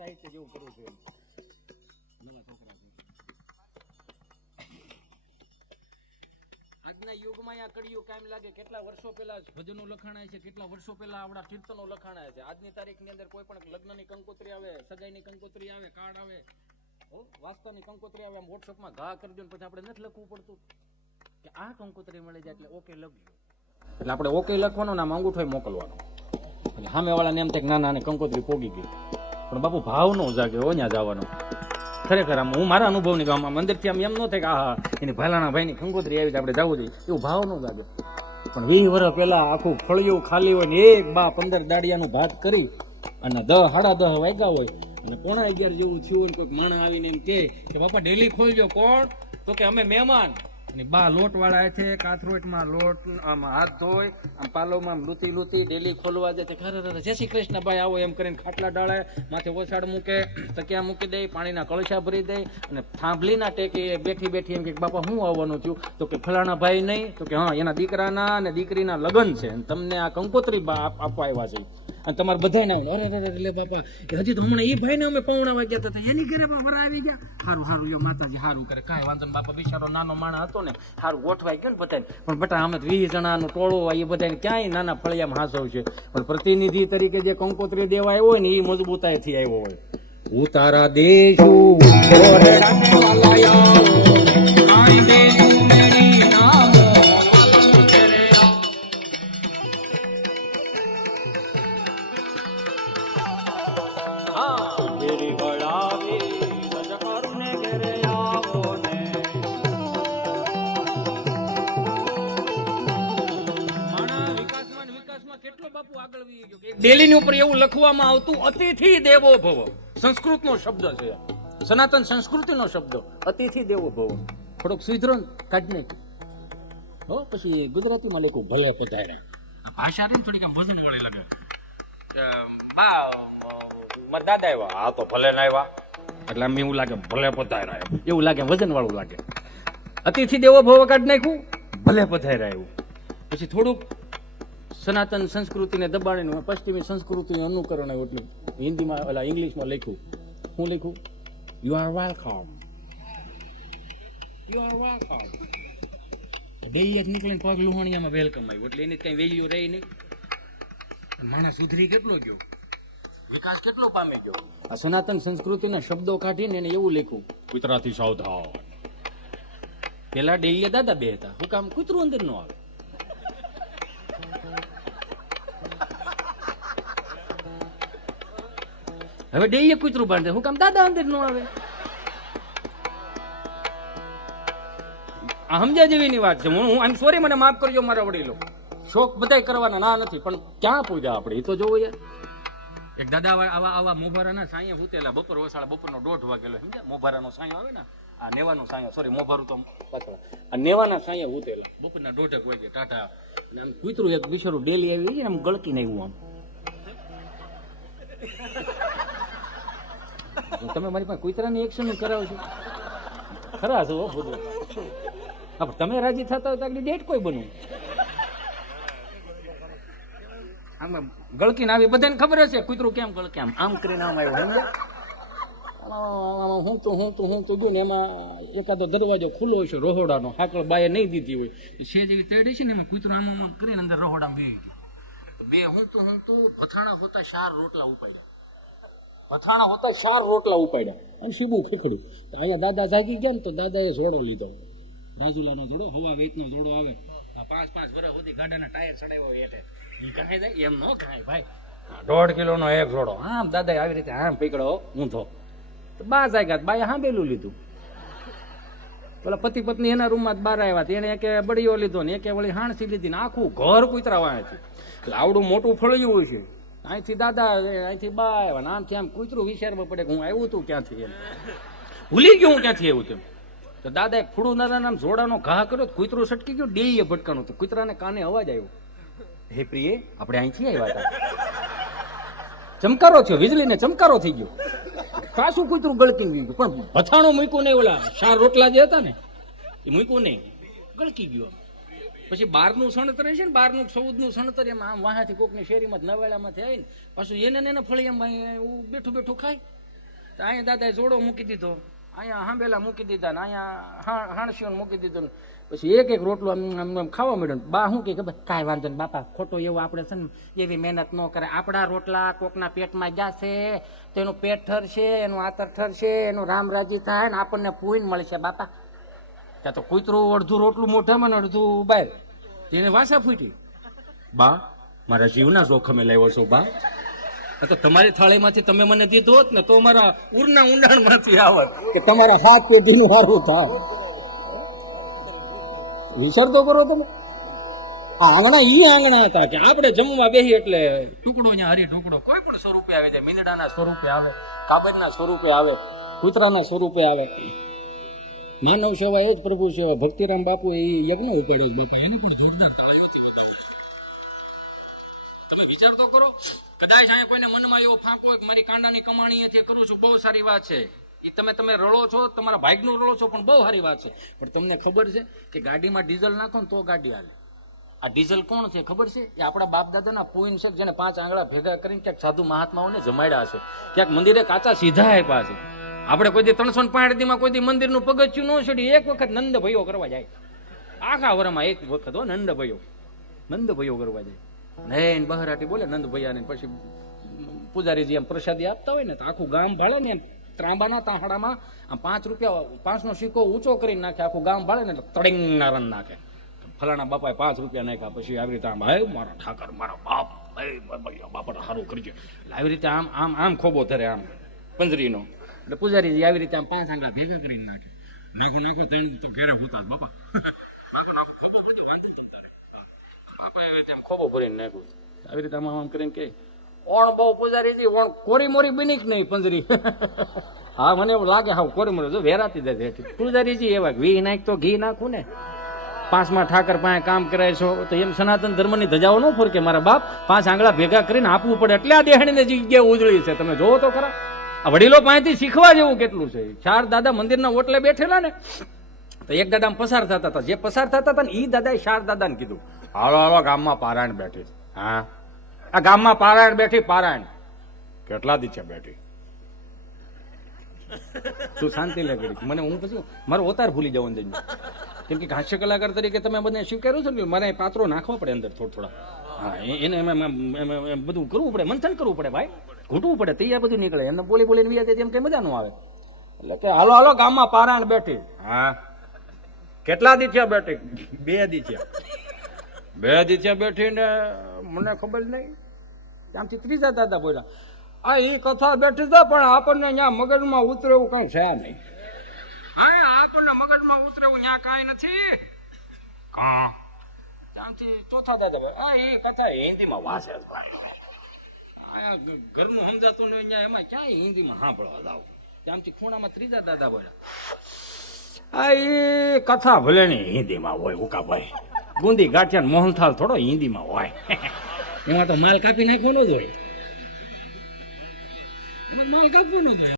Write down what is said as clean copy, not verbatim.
સાહિત્ય જેવું કરવું જોઈએ નાના છોકરા છે. આજના યુગમાં આ કડિયું કાયમ લાગે. કેટલા વર્ષો પહેલા ભજનો લખાણાય છે, કેટલા વર્ષો પહેલા આપણા કીર્તનો લખાણાય છે. આજની તારીખની અંદર કોઈ પણ લગ્નની કંકોત્રી આવે, સગાઈની કંકોત્રી આવે, કાર્ડ આવે, વાસ્તાની કંકોત્રી આવે, વોટ્સઅપમાં ઘા કરી દો, પછી આપણે નથી લખવું પડતું કે આ કંકોત્રી મળી જાય એટલે ઓકે લખજો. એટલે આપણે ઓકે લખવાનો ને આમ અંગૂઠો મોકલવાનો. એટલે સામે વાળાને એમ થાય કે ના ના કંકોત્રી પોગી ગઈ. પણ બાપુ ભાવ ન જાગે હો ત્યાં જવાનો. ખરેખર આમ હું મારા અનુભવની ગામ મંદિરથી આમ એમ ન થાય કે આ એની ભાલાના ભાઈની કંકોત્રી આવી આપણે જવું જોઈએ, એવું ભાવ ન જાગે. પણ 20 વર્ષ પહેલા આખું ફળિયું ખાલી હોય ને એક બા 15 દાડિયાનું ભાત કરી અને 10 સાડા 10 વાગ્યા હોય અને 11:30 જેવું થયું હોય, કોઈક માણસ આવીને એમ કે બાપા ડેલી ખોલજો. કોણ? તો કે અમે મહેમાન. અને બા લોટ વાળા છે, કાથરોટમાં લોટ આમ હાથ ધોઈ આમ પાલોમાં લૂતી લૂતી ડેલી ખોલવા જાય. ખરે જય શ્રી કૃષ્ણ ભાઈ આવો એમ કરીને ખાટલા ડાળે માથે ઓછાડ મૂકે, તકિયા મૂકી દે, પાણીના કળશા ભરી દે અને થાંભલીના ટેકે બેઠી બેઠી એમ કે બાપા હું આવવાનું થયું? તો કે ફલાણા ભાઈ નહીં, તો કે હા એના દીકરાના અને દીકરીના લગ્ન છે અને તમને આ કંકોત્રી આપવા આવ્યા છે અને તમારે બધાને અરે એટલે બાપા હજી તો હમણાં એ ભાઈને અમે પૌણાવા ગયા હતા એની ઘરે વરા આવી ગયા. સારું સારું યો માતાજી સારું કરે, કાંઈ વાંધો ને બાપા બિચારો નાનો માણસ હતો ને સારું ગોઠવાઈ ગયો ને બધાને. પણ બટા અમે 20 જણાનું ટોળું એ બધાને ક્યાંય નાના ફળિયામાં હાસવ છે. પણ પ્રતિનિધિ તરીકે જે કંકોત્રી દેવા આવ્યો હોય ને એ મજબૂતાઈથી આવ્યો હોય. ઉતારા દેશું ડેલીની ઉપર એવું લખવામાં આવતું અતિથિ દેવો ભવ. સંસ્કૃતનો શબ્દ છે, સનાતન સંસ્કૃતિનો શબ્દ અતિથિ દેવો ભવ. થોડોક સુધરો કાઢને હો, પછી ગુજરાતીમાં લખ્યું ભલે પધાર્યા. ભાષા ને થોડીક વજન વાળી લાગે. મારા દાદા આવ્યા, હા તો ભલે ના આવ્યા એટલે આમ એવું લાગે ભલે પધાર્યા, એવું લાગે વજન વાળું લાગે. અતિથિ દેવો ભવ કાઢ નાખ્યું, ભલે પધાર્યા એવું. પછી થોડુંક સનાતન સંસ્કૃતિને દબાણીને પશ્ચિમી સંસ્કૃતિનું અનુકરણ આવ્યું. એટલે હિન્દીમાં એટલે ઇંગ્લિશમાં લખ્યું. શું લખ્યું? You are welcome, you are welcome. Daily નીકળીને પગ લુહાણિયામાં વેલકમ આવ્યું. એટલે એની કઈ વેલ્યુ રહી નહીં. માણસ સુધરી કેટલો ગયો, વિકાસ કેટલો પામી ગયો. આ સનાતન સંસ્કૃતિના શબ્દો કાઢીને એને એવું લખ્યું કૂતરાથી સાવધાન. પેલા ડેલી દાદા બે હતા, હું કામ કૂતરું અંદર નો આવે. હવે ડેલી કૂતરું બાંધે, હું કામ દાદા અંદર નો આવે. આ સમજ્યા જેવીની વાત છે. હું આમ સોરી, મને માફ કરજો મારા વડીલો. શોખ બધાય કરવાના ના નથી, પણ ક્યાં પૂજા આપણે એ તો જોવો યાર. એક દાદા આવા મોભારાના સાંયે હુતેલા, બપોર વસાળા બપોરનો 1:30 વાગેલો, સમજ્યા? મોભારાનો સાંયો આવે ને, આ નેવાનો સાંયો, સોરી મોભારું તો પાછળ, આ નેવાના સાંયે હુતેલા બપોરના 1:30 વાગે ટાટા. આમ કૂતરું એક બિચારું ડેલી આવી છે ને, આમ ગળકીને આવ્યું. આમ તમે મારી પાસે કૂતરાની એક્શન કરાવો છો? ખરા છો બધું. તમે રાજી થતા હોય તો આગળ ડેટ કોઈ બનવું. આમ ગળકીને આવી, બધાને ખબર હશે કૂતરું કેમ ગળકે, આમ કરીને આમ આવ્યું. હું તો ગયું ને એમાં એકાદો દરવાજો ખુલ્લો હશે રહોડાનો, હાકળ બાએ નહીં દીધી હોય, છે જેવી તેડી છે ને એમાં કૂતરું આમ કરીને અંદર રહોડામાં બેસી ગયું. હું તો ભથાણા હોતા 4 રોટલા ઉપાડ્યા અને શીબું ખીખડ્યું. અહીંયા દાદા જાગી ગયા ને તો દાદાએ જોડો લીધો, રાજુલાનો જોડો, હવા વેચનો જોડો આવે. 5 વર્ષ સુધી ગાડાના ટાયર ચડાવ્યો હેઠે. ઈ કહે જાય એમ ન ખાય ભાઈ, 1.5 કિલોનો એક જોડો. આમ દાદાએ આવી રીતે આમ પકડો ઊંધો. તો બા જાગ્યા, બાએ હાંભેલું લીધું. પેલા પતિ પત્ની એના રૂમમાં બહાર આવ્યા, એને કે બળીઓ લીધો ને એકે વળી હાણસી લીધી ને આખું ઘર કૂતરા વાંચી. એટલે આવડું મોટું ફળિયું હોય છે. અહીંથી દાદા, અહીંથી બા આવ્યા ને આમથી આમ કૂતરું વિચારવા પડે કે હું આવ્યું હતું ક્યાંથી, એમ ભૂલી ગયો હું ક્યાંથી આવ્યું તેમ. તો દાદાએ ફૂડું નામ જોડાનો ઘા કર્યો, કૂતરું સટકી ગયું, ડેઈએ ભટકાણું હતું. કૂતરાને કાને અવાજ આવ્યો, હે પ્રિય આપણે અહીંથી આવ્યા હતા. ચમકારો થયો, વીજળીને ચમકારો થઈ ગયો. પાછું કૂતરું ગળકીને ગયું, પણ ભથાણું મૂક્યું નહીં. ઓલા 4 રોટલા જે હતા ને એ મૂક્યું નહીં, ગળકી ગયું. પછી બહારનું સણતર છે ને, બહારનું સૌદનું સણતર, એમાં આમ વાહાથી કોકની શેરીમાં નવેડામાંથી આવીને પાછું એને ફળિયામાં બેઠું ખાય. તો અહીંયા દાદાએ જોડો મૂકી દીધો, અહીંયા હાંભેલા મૂકી દીધા ને અહીંયા હાણસીઓ મૂકી દીધું ને પછી એક એક રોટલો આમ ખાવા માંડ્યો. બા શું કે ખબર, કાંઈ વાંધો ને બાપા, ખોટો એવું આપણે છે ને એવી મહેનત ન કરે. આપણા રોટલા કોકના પેટમાં જશે તેનું પેટ ઠરશે, એનું આતર ઠરશે, એનું રામ રાજી થાય ને આપણને પૂન મળશે. બાપા ત્યાં તો કૂતરું અડધું રોટલું મોઢામાં ને અડધું બહાર, તેને વાસા ફૂટી. બા મારા જીવના જોખમે લાવ્યો છો બા, તો તમારી થાળીમાંથી તમે મને દીધું હોત ને તો મારા ઉરના ઊંડાણમાંથી આવત કે તમારા હાથ પેઢીનું સારું થાય. વિચાર તો કરો તમે. આંગણા આંગણા હતા કે આપણે જમવા બેસી એટલે ટુકડો ત્યાં હરી ટુકડો કોઈ પણ સ્વરૂપે આવે છે. મીંદડાના સ્વરૂપે આવે, કાબરના સ્વરૂપે આવે, કૂતરાના સ્વરૂપે આવે. માનવ સેવા એ જ પ્રભુ સેવા. ભક્તિરામ બાપુ એ યજ્ઞ ઉપાડ્યો બાપા, એની પણ જોરદાર તાળીઓથી બતાવે. તમે વિચાર તો કરો, કદાચ આ કોઈને મનમાં એવો ફાંકો હોય મારી કાંડાની કમાણી એથી કરું છું, બહુ સારી વાત છે. એ તમે રળો છો, તમારા ભાગનું રળો છો, પણ બહુ સારી વાત છે. પણ તમને ખબર છે કે ગાડીમાં ડીઝલ નાખો ને તો ગાડી હાલે. આ ડીઝલ કોણ છે ખબર છે? એ આપણા બાપ દાદાના પોઈન છે, જેને 5 આંગળા ભેગા કરીને ક્યાંક સાધુ મહાત્માઓને જમાડ્યા છે, ક્યાંક મંદિરે કાચા સીધા આપ્યા છે. આપણે કોઈ દી 365 દીમાં કોઈ દી મંદિરનું પગથિયું ન છોડી એક વખત નંદ ભયો કરવા જાય. આખા વરમાં એક વખત હો નંદ ભયો કરવા જાય. નહીં બહરાટી બોલે નંદ ભૈયાને. પછી પૂજારીજી એમ પ્રસાદી આપતા હોય ને તો આખું ગામ ભાળે ને ત્રાંબાના તાહડામાં આમ 5 રૂપિયા 5નો સિક્કો ઊંચો કરીને નાખે, આખું ગામ ભાળે ને તડિંગ નારન નાખે. ફલાણા બાપાએ 5 રૂપિયા નાખ્યા. પછી આવી રીતે આમ ભાઈ મારા ઠાકર મારા બાપ બાપા સારું કરજો એટલે આવી રીતે આમ આમ આમ ખોબો ધરે આમ પંજરીનો. એટલે પૂજારીજી આવી રીતે આમ 5 આંગળા ભેગા કરીને નાખે. નાખ્યું તેણ તો ઘેરે હોતા બાપા બાપા એવી રીતે આમ ખોબો ભરીને નાખ્યું. આવી રીતે આમ કરીને કે ઓણ બહુ પૂજારીજી ઓણ કોરી મોરી બની જ નહીં પંજરી. હા મને એવું લાગે હા કોરી મોરી જો વેરાતી જાય. પૂજારીજી એવા ઘી નાખ તો ઘી નાખું ને 5મા ઠાકર પાસે કામ કરાય છો તો એમ સનાતન ધર્મની ધજાઓ ન ફરકે મારા બાપ. 5 આંગળા ભેગા કરીને આપવું પડે એટલે આ દેહાણીને જગ્યા ઉજળી છે. તમે જોવો તો ખરા, આ વડીલો પાસેથી શીખવા જેવું કેટલું છે. 4 દાદા મંદિરના ઓટલે બેઠેલા ને તો એક દાદા પસાર થતા હતા. જે પસાર થતા હતા ને એ દાદાએ 4 દાદાને કીધું હાલો હાલો ગામમાં પારાયણ બેઠી. હા આ ગામમાં પારાયણ બેઠી. પારાયણ કેટલા દી છે બેઠી? તું શાંતિ લે કરી. મને હું પછી મારો અવતાર ભૂલી જવાનું જઈને, કેમ કે હાસ્ય કલાકાર તરીકે તમે બધા સ્વીકાર્યું છે ને મારે પાત્રો નાખવા પડે અંદર થોડા. હા એને એમ બધું કરવું પડે, મંથન કરવું પડે ભાઈ, ઘૂંટવું પડે તૈયાર બધું નીકળે. એમને બોલીને વ્યાજે એમ કઈ મજા ન આવે. એટલે કે હાલો હાલો ગામમાં પારાયણ બેઠી. હા કેટલા દી થયા બેઠી? 2 દી થયા. 2 દી થયા બેઠી ને મને ખબર નહીં. ત્યાંથી 3જા દાદા બોલ્યા આ એ કથા બેઠી છે પણ આપણને અહીંયા મગજમાં ઉતરે એવું કઈ છે નહીં. હા આપણને મગજમાં ઉતરે એવું ત્યાં કાંઈ નથી. ત્યાંથી 4થા દાદા આ એ કથા હિન્દીમાં વાંચે ભાઈ, ઘરનું સમજાતું નહીં અહીંયા, એમાં ક્યાંય હિન્દીમાં સાંભળવા જાવ. ત્યાંથી ખૂણામાં 3જા દાદા બોલ્યા આ એ કથા ભલે ની હિન્દીમાં હોય ઉકાભાઈ, ગુંદી ગાંઠિયા મોહનથાળ થોડો હિન્દીમાં હોય. એમાં તો માલ કાપી નાખવાનો જ હોય, એમાં માલ કાપવાનો જ હોય.